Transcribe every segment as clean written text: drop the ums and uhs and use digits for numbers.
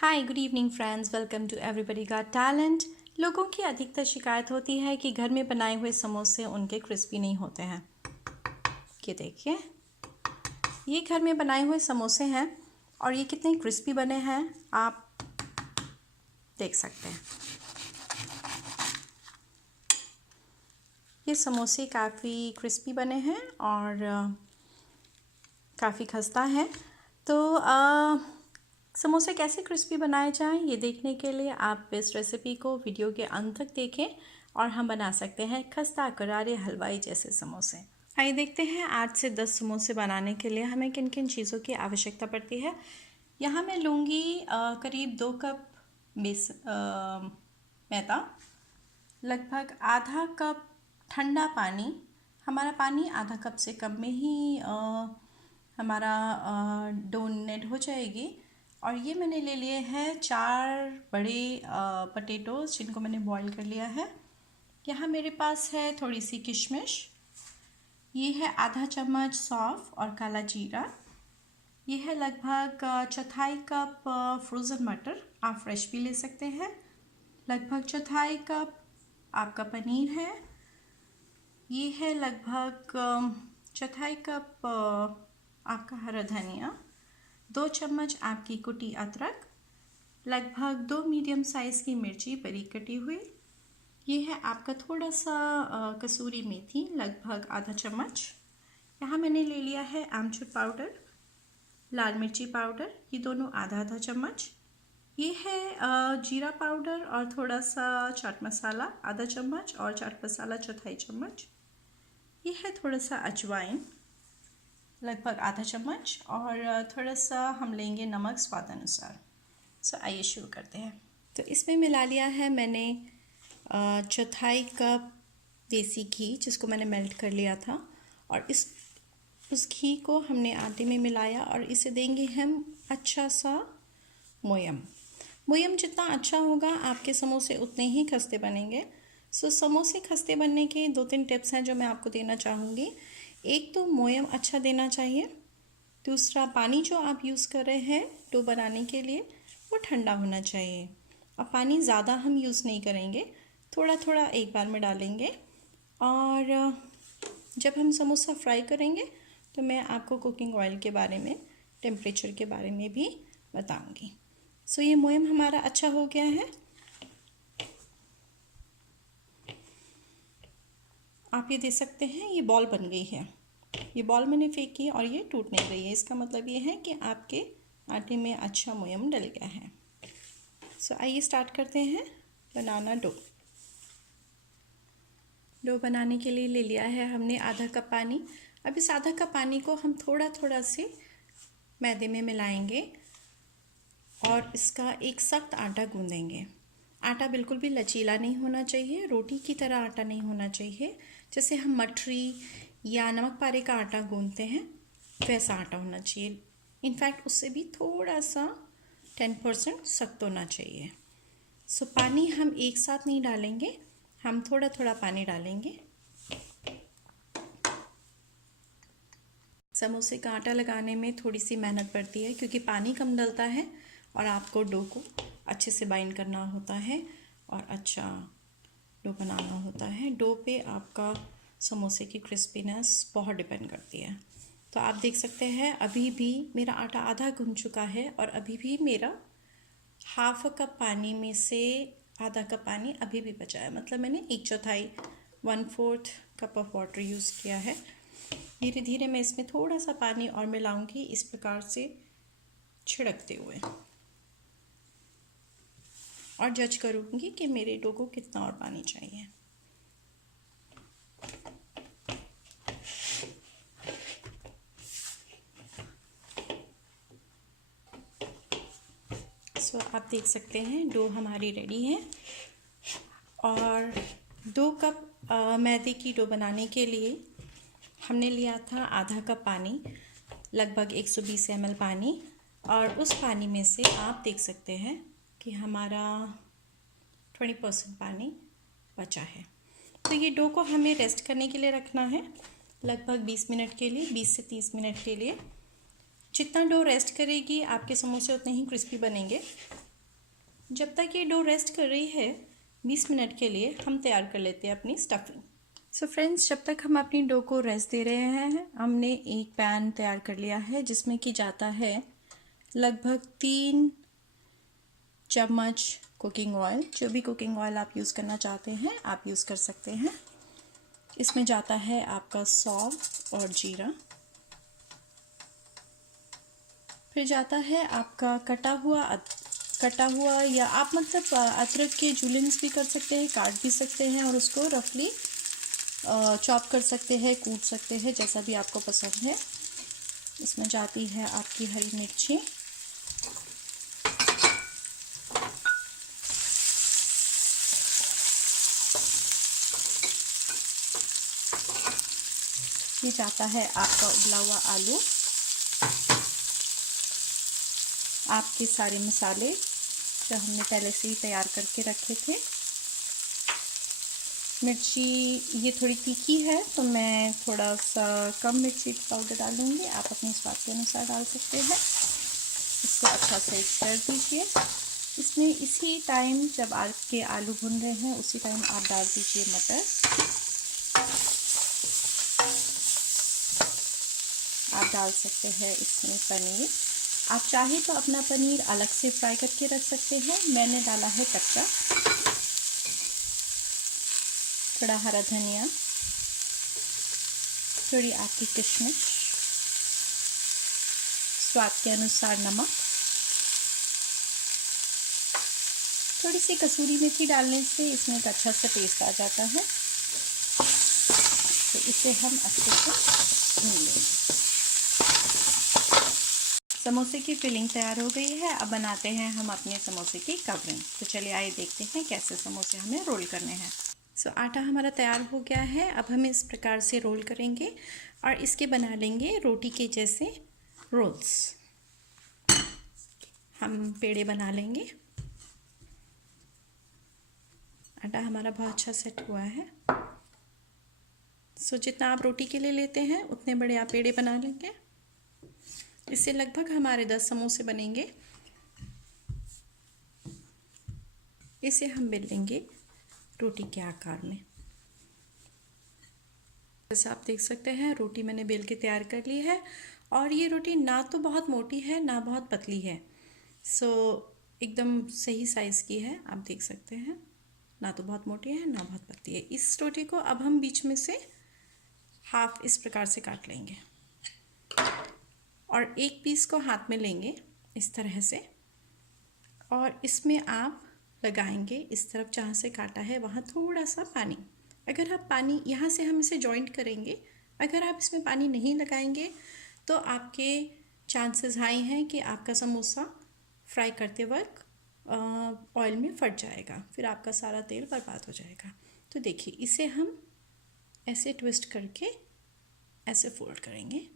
Hi good evening friends, welcome to everybody got talent. लोगों की अधिकतर शिकायत होती है कि घर में बनाए हुए समोसे उनके क्रिस्पी नहीं होते हैं। ये देखिए, ये घर में बनाए हुए समोसे हैं और ये कितने क्रिस्पी बने हैं आप देख सकते हैं। ये समोसे काफ़ी क्रिस्पी बने हैं और काफ़ी खस्ता है। तो समोसे कैसे क्रिस्पी बनाए जाएं, ये देखने के लिए आप इस रेसिपी को वीडियो के अंत तक देखें और हम बना सकते हैं खस्ता करारे हलवाई जैसे समोसे। आइए देखते हैं 8 से 10 समोसे बनाने के लिए हमें किन किन चीज़ों की आवश्यकता पड़ती है। यहाँ मैं लूँगी करीब 2 कप मैदा, लगभग आधा कप ठंडा पानी। हमारा पानी आधा कप से कम में ही हमारा डो नेट हो जाएगी। और ये मैंने ले लिए हैं 4 बड़े पटेटोज़ जिनको मैंने बॉईल कर लिया है। यहाँ मेरे पास है थोड़ी सी किशमिश, ये है आधा चम्मच सौंफ और काला जीरा, ये है लगभग 1/4 कप फ्रोज़न मटर, आप फ्रेश भी ले सकते हैं। लगभग 1/4 कप आपका पनीर है, ये है लगभग 1/4 कप आपका हरा धनिया, 2 चम्मच आपकी कुटी अदरक, लगभग 2 मीडियम साइज़ की मिर्ची बारीक कटी हुई, ये है आपका थोड़ा सा कसूरी मेथी लगभग आधा चम्मच। यहाँ मैंने ले लिया है आमचूर पाउडर, लाल मिर्ची पाउडर, ये दोनों आधा आधा चम्मच। ये है जीरा पाउडर और थोड़ा सा चाट मसाला आधा चम्मच और चाट मसाला 1/4 चम्मच। ये है थोड़ा सा अजवाइन लगभग आधा चम्मच और थोड़ा सा हम लेंगे नमक स्वाद अनुसार। सो आइए शुरू करते हैं। तो इसमें मिला लिया है मैंने 1/4 कप देसी घी जिसको मैंने मेल्ट कर लिया था और उस घी को हमने आटे में मिलाया और इसे देंगे हम अच्छा सा मोयम जितना अच्छा होगा आपके समोसे उतने ही खस्ते बनेंगे। सो समोसे खस्ते बनने के 2-3 टिप्स हैं जो मैं आपको देना चाहूँगी। एक तो मोयम अच्छा देना चाहिए, दूसरा पानी जो आप यूज़ कर रहे हैं डो बनाने के लिए वो ठंडा होना चाहिए। और पानी ज़्यादा हम यूज़ नहीं करेंगे, थोड़ा थोड़ा एक बार में डालेंगे। और जब हम समोसा फ्राई करेंगे तो मैं आपको कुकिंग ऑयल के बारे में, टेम्परेचर के बारे में भी बताऊंगी। सो ये मोयम हमारा अच्छा हो गया है। आप ये दे सकते हैं, ये बॉल बन गई है। ये बॉल मैंने फेंकी और ये टूट नहीं रही है, इसका मतलब ये है कि आपके आटे में अच्छा मोयम डल गया है। सो आइए स्टार्ट करते हैं बनाना डो। डो बनाने के लिए ले लिया है हमने आधा कप पानी। अब इस आधा कप पानी को हम थोड़ा थोड़ा से मैदे में मिलाएंगे और इसका एक सख्त आटा गूंदेंगे। आटा बिल्कुल भी लचीला नहीं होना चाहिए, रोटी की तरह आटा नहीं होना चाहिए। जैसे हम मठरी या नमक पारे का आटा गूंदते हैं वैसा आटा होना चाहिए। इनफैक्ट उससे भी थोड़ा सा 10% सख्त होना चाहिए। सो पानी हम एक साथ नहीं डालेंगे, हम थोड़ा थोड़ा पानी डालेंगे। समोसे का आटा लगाने में थोड़ी सी मेहनत पड़ती है क्योंकि पानी कम डलता है और आपको डो को अच्छे से बाइंड करना होता है और अच्छा डो बनाना होता है। डो पे आपका समोसे की क्रिस्पीनेस बहुत डिपेंड करती है। तो आप देख सकते हैं अभी भी मेरा आटा आधा गूंद चुका है और अभी भी मेरा हाफ कप पानी में से आधा कप पानी अभी भी बचा है, मतलब मैंने 1/4 1/4 कप ऑफ वाटर यूज़ किया है। धीरे धीरे मैं इसमें थोड़ा सा पानी और मिलाऊंगी इस प्रकार से छिड़कते हुए और जज करूंगी कि मेरे डो को कितना और पानी चाहिए। सो आप देख सकते हैं डो हमारी रेडी है। और 2 कप मैदे की डो बनाने के लिए हमने लिया था आधा कप पानी, लगभग 120 ml पानी। और उस पानी में से आप देख सकते हैं कि हमारा 20% पानी बचा है। तो ये डो को हमें रेस्ट करने के लिए रखना है लगभग 20 मिनट के लिए, 20 से 30 मिनट के लिए। जितना डो रेस्ट करेगी आपके समोसे उतने ही क्रिस्पी बनेंगे। जब तक ये डो रेस्ट कर रही है 20 मिनट के लिए, हम तैयार कर लेते हैं अपनी स्टफिंग। सो फ्रेंड्स, जब तक हम अपनी डो को रेस्ट दे रहे हैं, हमने एक पैन तैयार कर लिया है जिसमें कि जाता है लगभग 3 चम्मच कुकिंग ऑयल। जो भी कुकिंग ऑयल आप यूज़ करना चाहते हैं आप यूज़ कर सकते हैं। इसमें जाता है आपका सौंफ और जीरा, फिर जाता है आपका कटा हुआ या आप मतलब अदरक के जूलियंस भी कर सकते हैं, काट भी सकते हैं और उसको रफली चॉप कर सकते हैं, कूट सकते हैं, जैसा भी आपको पसंद है। इसमें जाती है आपकी हरी मिर्ची, ये जाता है आपका उबला हुआ आलू, आपके सारे मसाले जो हमने पहले से ही तैयार करके रखे थे। मिर्ची ये थोड़ी तीखी है तो मैं थोड़ा सा कम मिर्ची पाउडर डालूँगी, आप अपने स्वाद के अनुसार डाल सकते हैं। इसको अच्छा से कर दीजिए। इसमें इसी टाइम जब आपके आलू भुन रहे हैं उसी टाइम आप डाल दीजिए मटर। आप डाल सकते हैं इसमें पनीर। आप चाहे तो अपना पनीर अलग से फ्राई करके रख सकते हैं, मैंने डाला है कच्चा। थोड़ा हरा धनिया, थोड़ी आपकी किशमिश, स्वाद के अनुसार नमक, थोड़ी सी कसूरी मेथी डालने से इसमें एक अच्छा सा टेस्ट आ जाता है। तो इसे हम अच्छे से भून लेंगे। समोसे की फिलिंग तैयार हो गई है। अब बनाते हैं हम अपने समोसे की कवरिंग। तो चलिए आइए देखते हैं कैसे समोसे हमें रोल करने हैं। सो आटा हमारा तैयार हो गया है। अब हम इस प्रकार से रोल करेंगे और इसके बना लेंगे रोटी के जैसे रोल्स। हम पेड़े बना लेंगे। आटा हमारा बहुत अच्छा सेट हुआ है। सो जितना आप रोटी के लिए लेते हैं उतने बड़े आप पेड़े बना लेंगे। इससे लगभग हमारे 10 समोसे बनेंगे। इसे हम बेल लेंगे रोटी के आकार में। जैसे आप देख सकते हैं रोटी मैंने बेल के तैयार कर ली है और ये रोटी ना तो बहुत मोटी है ना बहुत पतली है। सो एकदम सही साइज़ की है, आप देख सकते हैं। ना तो बहुत मोटी है ना बहुत पतली है। इस रोटी को अब हम बीच में से हाफ इस प्रकार से काट लेंगे और एक पीस को हाथ में लेंगे इस तरह से और इसमें आप लगाएंगे इस तरफ जहाँ से काटा है वहाँ थोड़ा सा पानी। अगर आप पानी यहाँ से हम इसे जॉइंट करेंगे, अगर आप इसमें पानी नहीं लगाएंगे तो आपके चांसेस हाई हैं कि आपका समोसा फ्राई करते वक्त ऑयल में फट जाएगा, फिर आपका सारा तेल बर्बाद हो जाएगा। तो देखिए इसे हम ऐसे ट्विस्ट करके ऐसे फोल्ड करेंगे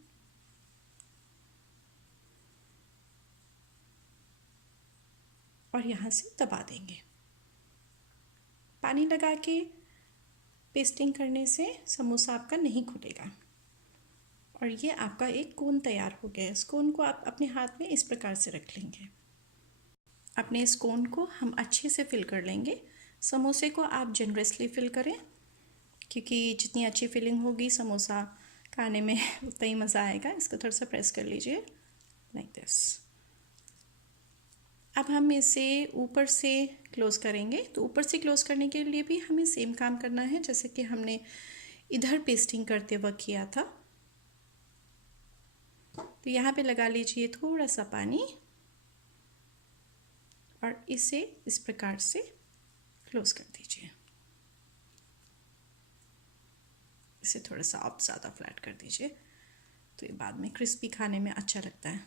और यहाँ से दबा देंगे। पानी लगा के पेस्टिंग करने से समोसा आपका नहीं खुलेगा। और ये आपका एक कोन तैयार हो गया है। इस कोन को आप अपने हाथ में इस प्रकार से रख लेंगे। अपने इस कोन को हम अच्छे से फिल कर लेंगे। समोसे को आप जनरसली फिल करें क्योंकि जितनी अच्छी फिलिंग होगी समोसा खाने में उतना ही मज़ा आएगा। इसको थोड़ा सा प्रेस कर लीजिए लाइक दिस। अब हम इसे ऊपर से क्लोज़ करेंगे। तो ऊपर से क्लोज़ करने के लिए भी हमें सेम काम करना है जैसे कि हमने इधर पेस्टिंग करते वक्त किया था। तो यहाँ पे लगा लीजिए थोड़ा सा पानी और इसे इस प्रकार से क्लोज़ कर दीजिए। इसे थोड़ा सा आप ज़्यादा फ्लैट कर दीजिए तो ये बाद में क्रिस्पी खाने में अच्छा लगता है।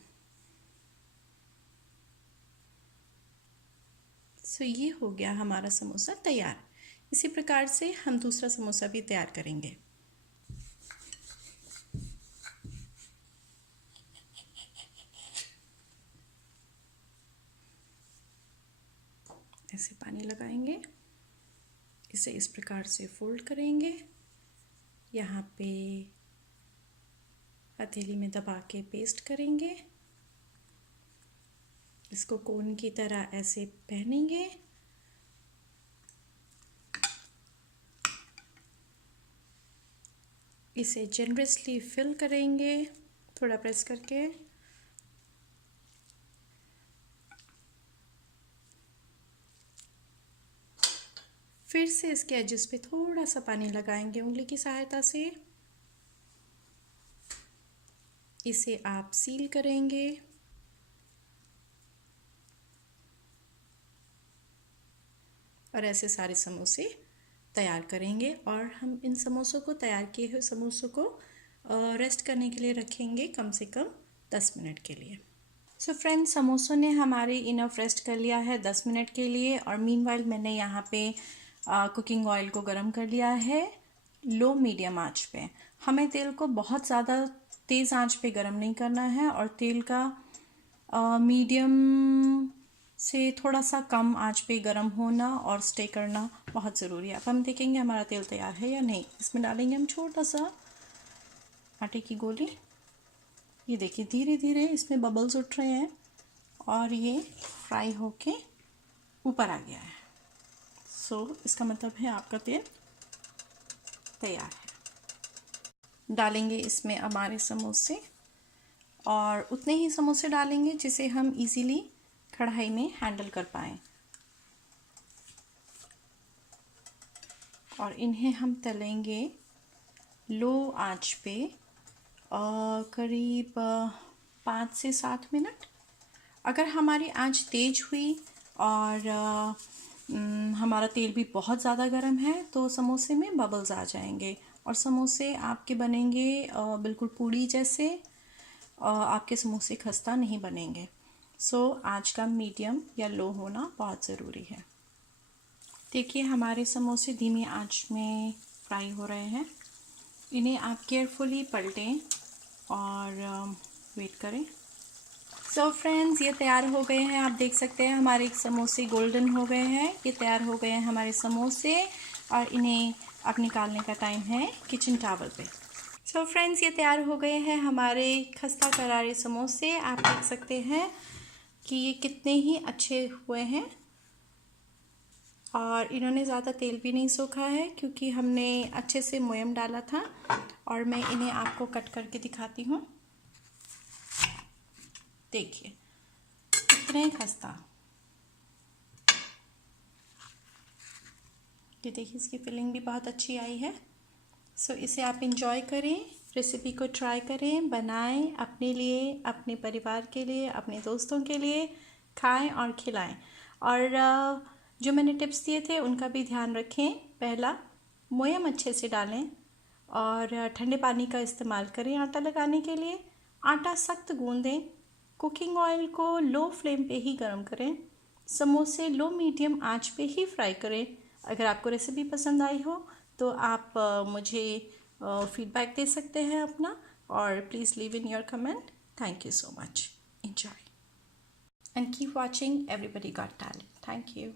सो ये हो गया हमारा समोसा तैयार। इसी प्रकार से हम दूसरा समोसा भी तैयार करेंगे। ऐसे पानी लगाएंगे, इसे इस प्रकार से फोल्ड करेंगे, यहाँ पे हथेली में दबा के पेस्ट करेंगे इसको कोन की तरह ऐसे पहनेंगे। इसे जनरसली फिल करेंगे थोड़ा प्रेस करके। फिर से इसके एजेस पे थोड़ा सा पानी लगाएंगे उंगली की सहायता से। इसे आप सील करेंगे। और ऐसे सारे समोसे तैयार करेंगे और हम इन समोसों को, तैयार किए हुए समोसों को रेस्ट करने के लिए रखेंगे कम से कम 10 मिनट के लिए। सो फ्रेंड्स, समोसों ने हमारे इनफ रेस्ट कर लिया है 10 मिनट के लिए। और मीनवाइल मैंने यहाँ पे कुकिंग ऑयल को गरम कर लिया है लो मीडियम आंच पे। हमें तेल को बहुत ज़्यादा तेज़ आंच पे गरम नहीं करना है और तेल का मीडियम से थोड़ा सा कम आंच पे गरम होना और स्टे करना बहुत ज़रूरी है। अब हम देखेंगे हमारा तेल तैयार है या नहीं। इसमें डालेंगे हम छोटा सा आटे की गोली। ये देखिए धीरे धीरे इसमें बबल्स उठ रहे हैं और ये फ्राई होके ऊपर आ गया है। सो इसका मतलब है आपका तेल तैयार है। डालेंगे इसमें हमारे समोसे और उतने ही समोसे डालेंगे जिसे हम इजीली कढ़ाई में हैंडल कर पाएँ। और इन्हें हम तलेंगे लो आंच पे करीब 5 से 7 मिनट। अगर हमारी आंच तेज हुई और हमारा तेल भी बहुत ज़्यादा गर्म है तो समोसे में बबल्स आ जाएंगे और समोसे आपके बनेंगे बिल्कुल पूड़ी जैसे। आपके समोसे खस्ता नहीं बनेंगे। सो आंच का मीडियम या लो होना बहुत ज़रूरी है। देखिए हमारे समोसे धीमी आंच में फ्राई हो रहे हैं। इन्हें आप केयरफुली पलटें और वेट करें। सो फ्रेंड्स, ये तैयार हो गए हैं। आप देख सकते हैं हमारे समोसे गोल्डन हो गए हैं। ये तैयार हो गए हैं हमारे समोसे और इन्हें अब निकालने का टाइम है किचन टॉवल पे। सो फ्रेंड्स, ये तैयार हो गए हैं हमारे खस्ता करारे समोसे। आप देख सकते हैं कि ये कितने ही अच्छे हुए हैं और इन्होंने ज़्यादा तेल भी नहीं सोखा है क्योंकि हमने अच्छे से मोयम डाला था। और मैं इन्हें आपको कट करके दिखाती हूँ। देखिए कितने खस्ता। ये देखिए इसकी फिलिंग भी बहुत अच्छी आई है। सो इसे आप इंजॉय करें, रेसिपी को ट्राई करें, बनाएं अपने लिए, अपने परिवार के लिए, अपने दोस्तों के लिए, खाएं और खिलाएं। और जो मैंने टिप्स दिए थे उनका भी ध्यान रखें। पहला, मोयम अच्छे से डालें और ठंडे पानी का इस्तेमाल करें आटा लगाने के लिए। आटा सख्त गूंदें। कुकिंग ऑयल को लो फ्लेम पे ही गर्म करें। समोसे लो मीडियम आंच पे ही फ्राई करें। अगर आपको रेसिपी पसंद आई हो तो आप मुझे फीडबैक दे सकते हैं अपना। और please leave in your comment. Thank you so much. Enjoy and keep watching everybody got talent. Thank you.